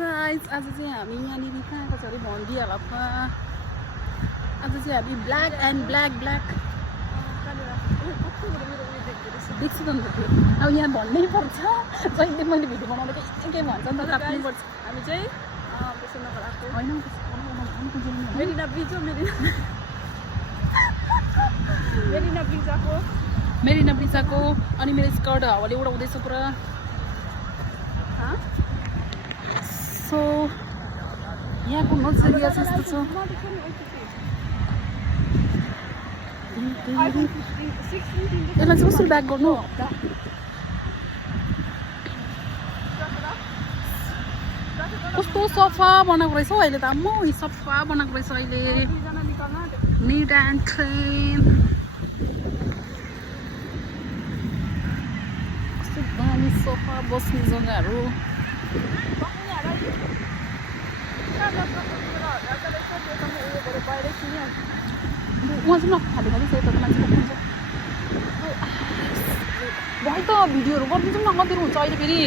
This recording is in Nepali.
गाइस आज चाहिँ हामी यहाँनिर कहाँ आएको छ अरे भनिदिइहाल अब आज चाहिँ हामी ब्ल्याक एन्ड ब्ल्याक देख्छु त अन्त त्यो अब यहाँ भन्नै पर्छ जहिले मैले भिडियो बनाउँदा के भन्छ नि त काट्नुपर्छ हामी चाहिँ बेसनगर आएको होइन मेरिना ब्रिज हो मेरिना ब्रिज आएको मेरिना ब्रिज आएको अनि मेरो स्कर्ट हावाले उडाउँदैछ पुरा सो यहाँको नोट्स एरिया चाहिँ यस्तो छ यसलाई चाहिँ कसरी ब्याक गर्नु कस्तो सफा बनाएको रहेछ हौ अहिले त आम्मा सफा बनाएको रहेछ अहिले निट एन्ड क्लिन कस्तो दामी सफा बस्ने जग्गाहरू उहाँ चाहिँ नखाली खालि छ यता त मान्छे हुन्छ भयो त भिडियोहरू गरिदिन्छौँ न कति हुन्छ अहिले फेरि